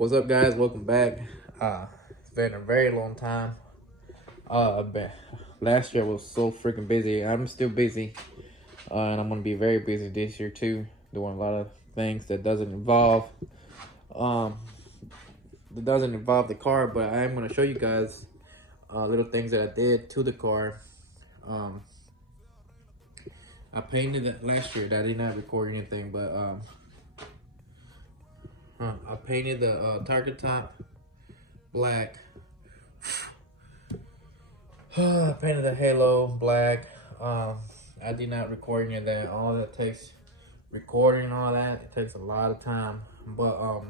What's up, guys? Welcome back. It's been a very long time. Last year I was so freaking busy. I'm still busy, and I'm gonna be very busy this year too, doing a lot of things um that doesn't involve the car. But I am gonna show you guys little things that I did to the car. Um, I painted it last year. That I did not record anything, but I painted the target top black. I painted the halo black. I did not record any of that. All that takes recording and all that. It takes a lot of time. But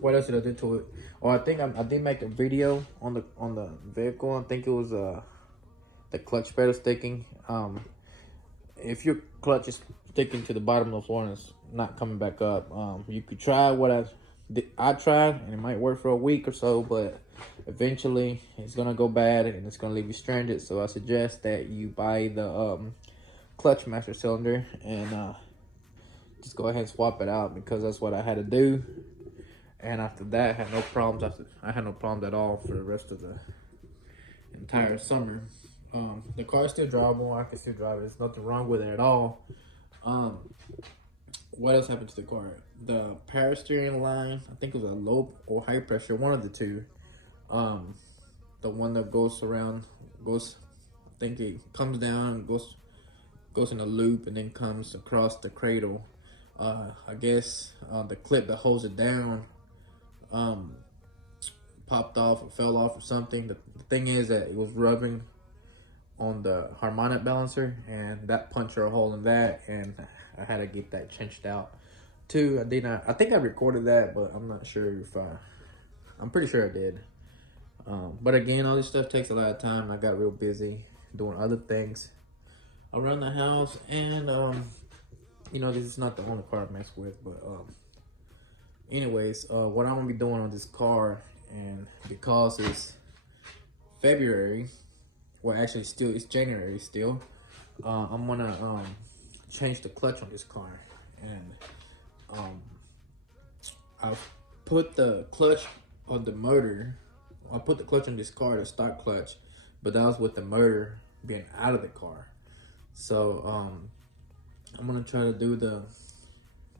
what else did I do to it? Oh, I think I did make a video on the vehicle. I think it was the clutch pedal sticking. If your clutch is sticking to the bottom of the floor and it's not coming back up, you could try what I tried, and it might work for a week or so, but eventually it's gonna go bad and it's gonna leave you stranded. So I suggest that you buy the clutch master cylinder and just go ahead and swap it out, because that's what I had to do. And after that, I had no problems. I had no problems at all for the rest of the entire summer. The car is still drivable. I can still drive it. There's nothing wrong with it at all. What else happened to the car? The power steering line, I think it was a low or high pressure, one of the two. The one that goes around, I think it comes down, goes in a loop, and then comes across the cradle. I guess the clip that holds it down popped off or fell off or something. The thing is that it was rubbing on the harmonic balancer, and that punched a hole in that, and I had to get that changed out too. I think I recorded that, but I'm not sure if I'm pretty sure I did. But again, all this stuff takes a lot of time. I got real busy doing other things around the house, and this is not the only car I mess with. But anyways, what I'm gonna be doing on this car, and because it's February, well, actually it's January still, I'm gonna change the clutch on this car. And I've put the clutch on the motor. I put the clutch on this car, the stock clutch, but that was with the motor being out of the car. So I'm gonna try to do this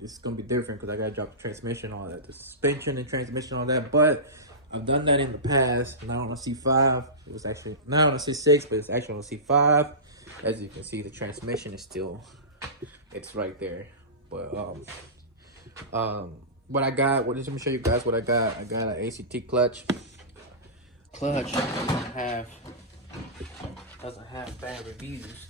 is gonna be different because I gotta drop the transmission, all that, the suspension and transmission, all that. But I've done that in the past, not on a C5. It was actually not on a C6, but it's actually on a C5. As you can see, the transmission is still, it's right there. But what I got, let me show you guys what I got. I got an ACT clutch. Clutch doesn't have bad reviews.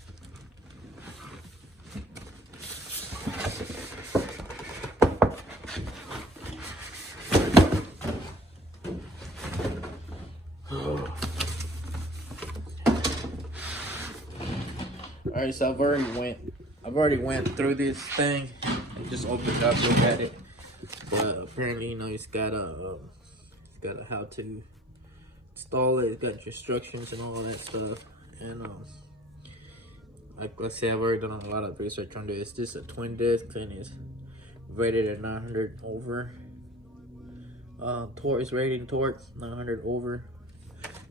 Alright, so I've already went through this thing and just opened it up, look at it. But apparently, it's got a how to install it. It's got instructions and all that stuff. And like I said, I've already done a lot of research on this. This is a twin disc, and it's rated at 900 over. Torque is rated 900 over.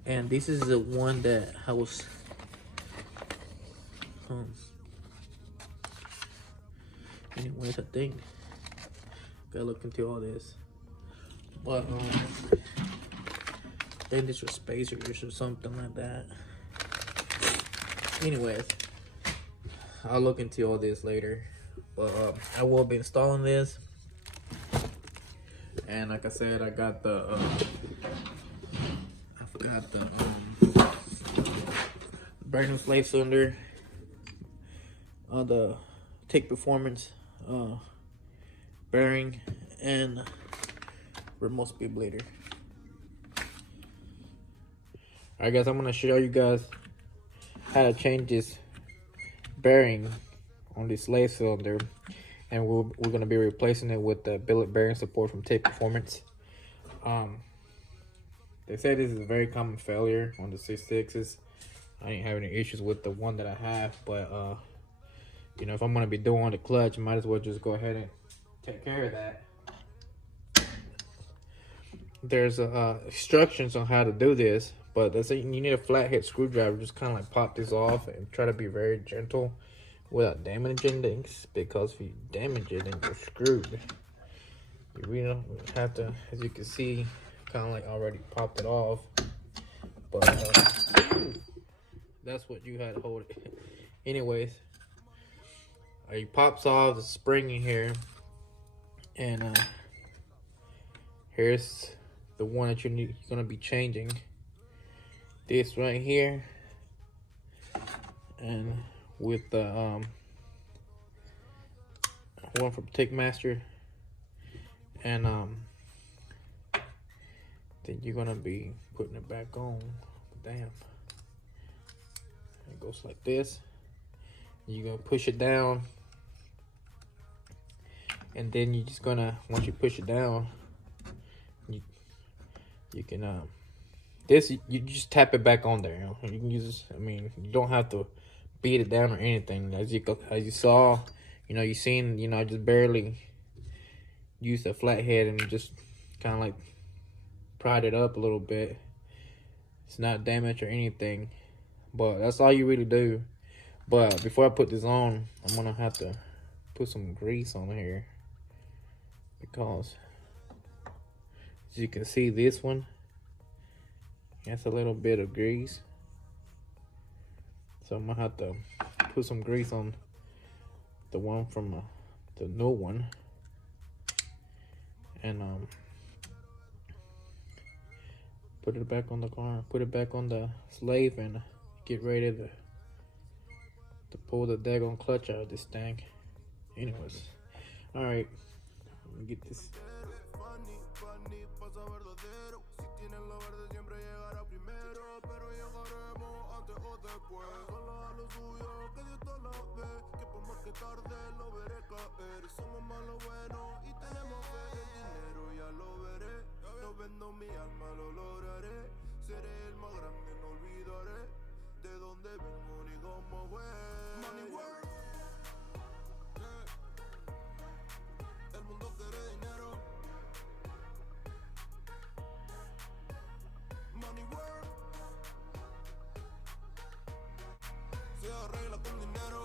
And this is the one that I was anyways, I think gotta look into all this. But I think this was spacers or something like that. Anyways, I'll look into all this later. But I will be installing this. And like I said, I got the I forgot the brand new slave cylinder, the Take Performance bearing, and remote speed bleeder. Alright guys, I'm gonna show you guys how to change this bearing on this slave cylinder, and we're gonna be replacing it with the billet bearing support from Take Performance. They say this is a very common failure on the C6s. I ain't having any issues with the one that I have, but if I'm gonna be doing the clutch, I might as well just go ahead and take care of that. there's instructions on how to do this, but you need a flathead screwdriver. Just kind of like pop this off and try to be very gentle without damaging things, because if you damage it, then you're screwed. You really don't have to, as you can see, kind of like already popped it off, but that's what you had to hold it. Anyways, it pops off the spring in here, and here's the one that you're gonna be changing. This right here, and with the one from Tickmaster, and then you're gonna be putting it back on. Damn, it goes like this. You're gonna push it down, and then you're just gonna, once you push it down, you can this, you just tap it back on there. You can use, I mean, you don't have to beat it down or anything. As you saw, you seen, I just barely used a flathead and just kind of like pried it up a little bit. It's not damaged or anything, but that's all you really do. But before I put this on, I'm gonna have to put some grease on here, because as you can see, this one has a little bit of grease. So I'm gonna have to put some grease on the one from the new one, and put it back on the car, put it back on the slave, and get ready to pull the daggone clutch out of this thing. Anyways, all right, let me get this. Vendo mi alma, lo lograré. Seré el más grande, no olvidaré de dónde vengo ni cómo fue. Money work, el mundo quiere dinero. Money work, se arregla con dinero,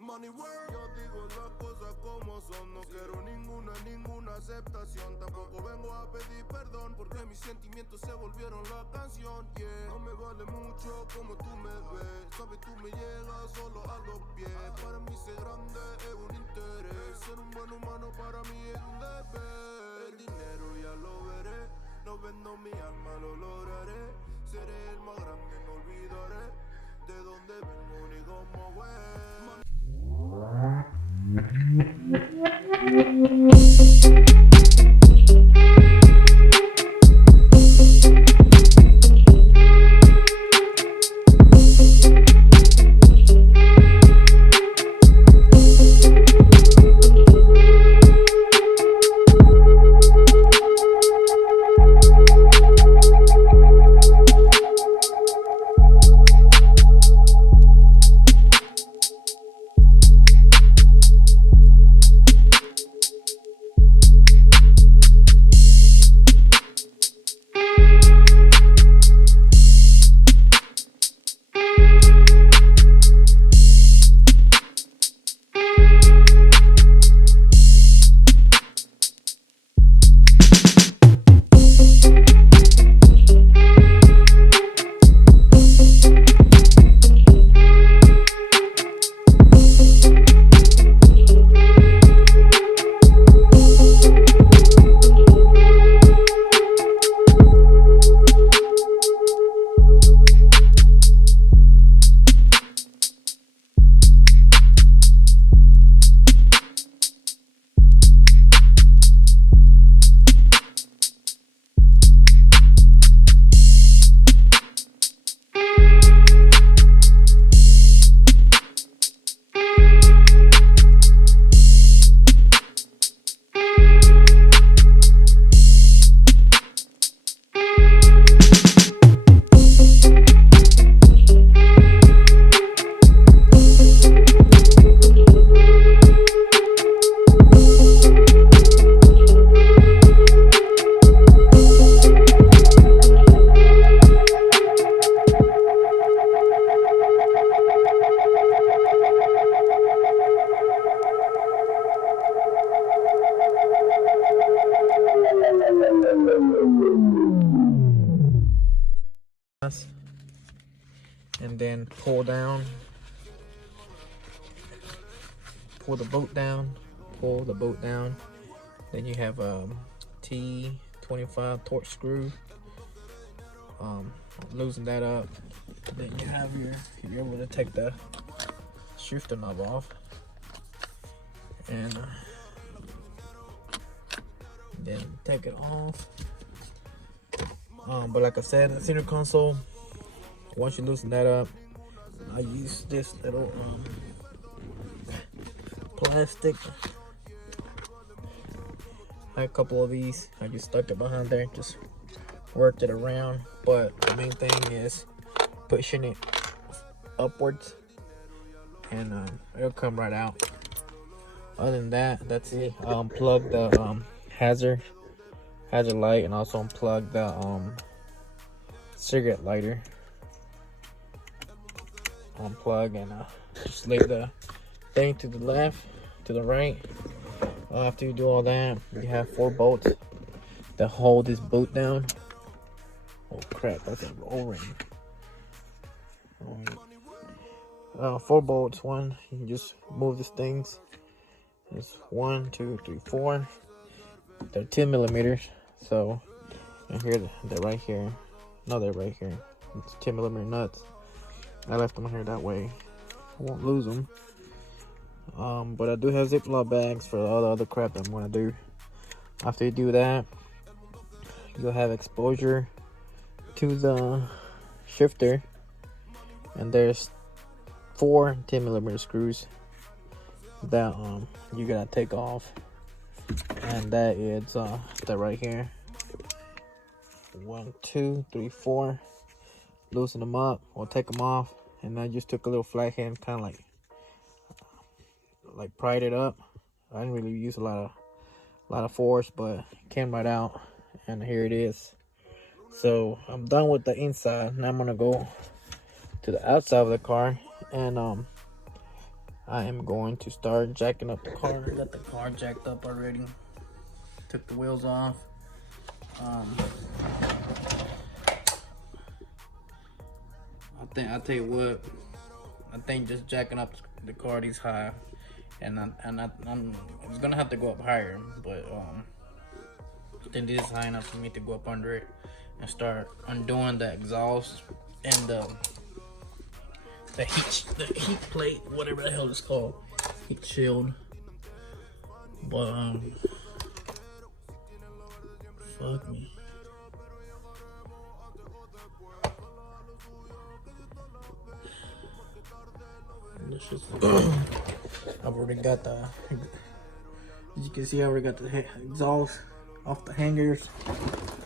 Money work, yo digo las cosas como son. No quiero ninguna aceptación. Tampoco vengo a pedir perdón, porque mis sentimientos se volvieron la canción. Yeah, no me vale mucho como tú me ves. Sabes, tú me llegas solo a los pies. Para mí ser grande es un interés. Ser un buen humano para mí es un deber. El dinero ya lo veré. No vendo mi alma, lo lograré. Seré el más grande, no olvidaré de dónde vengo ni cómo fue. plus, and then pull down, pull the bolt down, pull the bolt down. Then you have a T25 torque screw. Loosen that up. Then you have you're able to take the shifter knob off, and then take it off. But like I said, the center console, once you loosen that up, I use this little plastic. I had a couple of these. I just stuck it behind there, just worked it around. But the main thing is pushing it upwards, and it'll come right out. Other than that, that's it. I unplugged the hazard light, and also unplugged the cigarette lighter. Unplug, and just lay the thing to the left, to the right. After you do all that, you have 4 bolts that hold this boot down. Oh crap, that's an O-ring. 4 bolts. One, you can just move these things. It's 1, 2, 3, 4. They're 10 millimeters. So, and here they're right here. No, they're right here. It's 10 millimeter nuts. I left them here that way. I won't lose them. But I do have Ziploc bags for all the other crap I'm gonna do. After you do that, you'll have exposure to the shifter, and there's 4 10 millimeter screws that you gotta take off, and that is that right here. 1, 2, 3, 4. Loosen them up or take them off, and I just took a little flat hand, kind of like pried it up. I didn't really use a lot of force, but it came right out, and here it is. So I'm done with the inside. Now I'm gonna go to the outside of the car, and I am going to start jacking up the car. I got the car jacked up already. Took the wheels off. I'll tell you what, I think just jacking up the car this high, and it's gonna have to go up higher, but I think this is high enough for me to go up under it and start undoing the exhaust and the heat plate, whatever the hell it's called, heat shield. But fuck me. I've already got the, as you can see, I already got the exhaust off the hangers.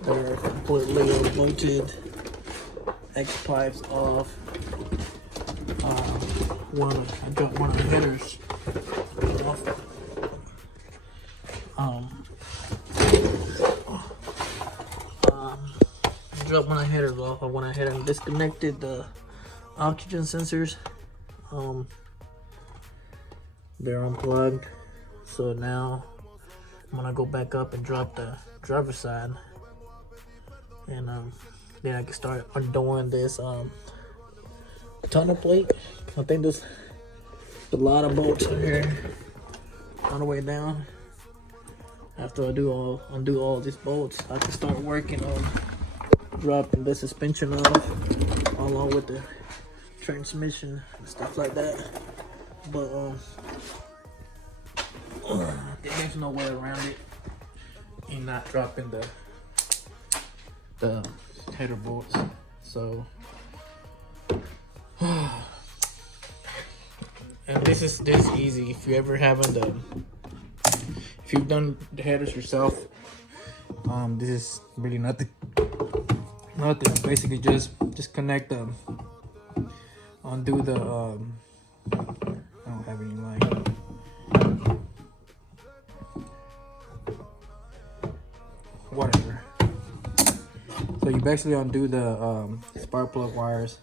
They're completely bolted. X pipes off. I dropped one of the headers off. I dropped one of the headers off. I went ahead and disconnected the oxygen sensors. They're unplugged, so now I'm gonna go back up and drop the driver's side, and then I can start undoing this tunnel plate. I think there's a lot of bolts in here all the way down. After I undo all these bolts, I can start working on dropping the suspension off, along with the transmission and stuff like that. But there's no way around it in not dropping the header bolts. So and this is easy. If you ever if you've done the headers yourself, this is really nothing. Basically just connect them, undo the I don't have any light. Whatever. So you basically undo the spark plug wires.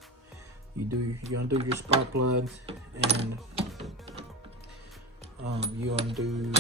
You undo your spark plugs, and you undo.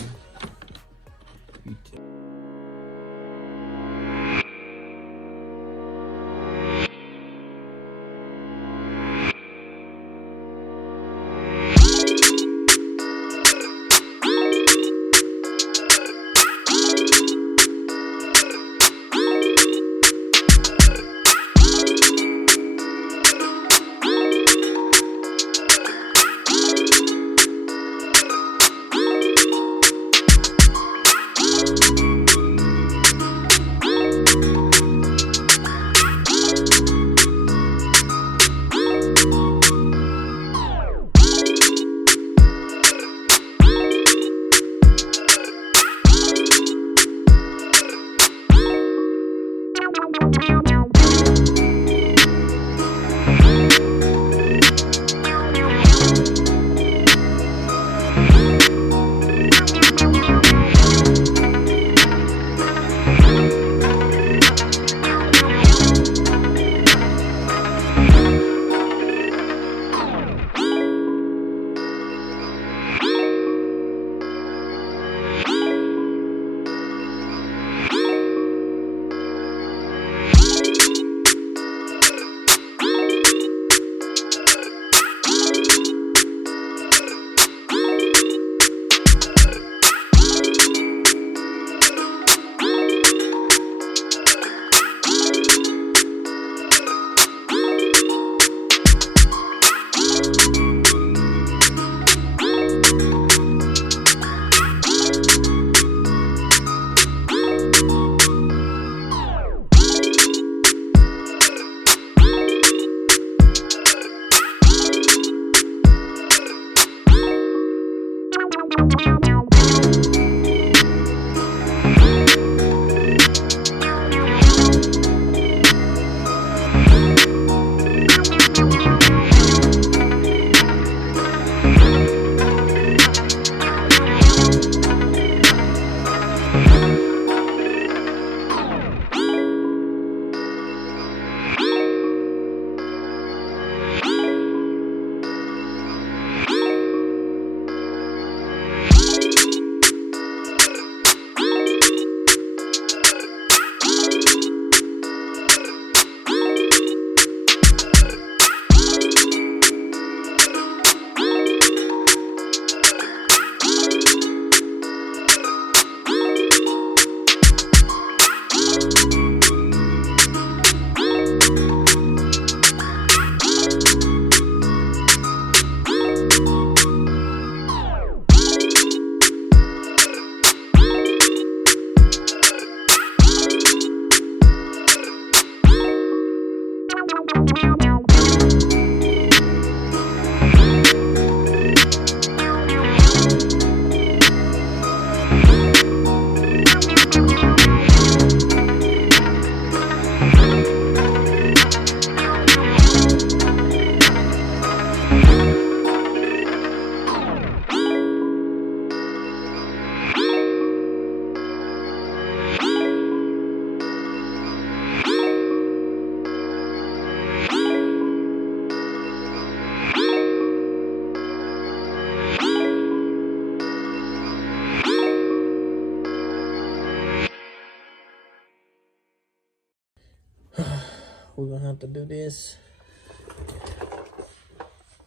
we're gonna have to do this.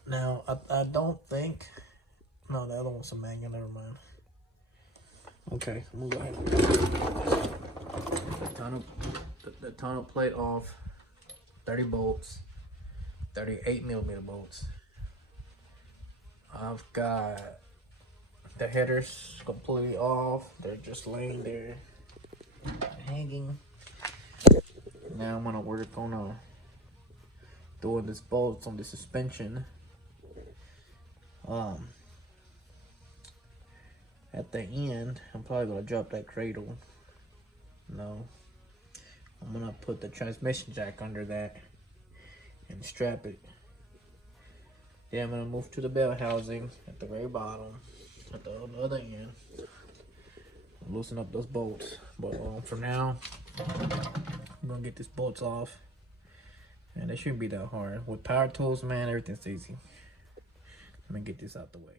Now, I don't think, no, the other one's a manual, never mind. Okay, I'm gonna go ahead and the tonneau plate off, 30 bolts, 38mm bolts. I've got the headers completely off. They're just laying there, hanging. Now I'm gonna work on doing this bolts on the suspension. At the end, I'm probably gonna drop that cradle. No, I'm gonna put the transmission jack under that and strap it. Then I'm gonna move to the bell housing at the very bottom, at the other end. Loosen up those bolts. But for now, I'm gonna get these bolts off, and it shouldn't be that hard. With power tools, man, everything's easy. Let me get this out the way.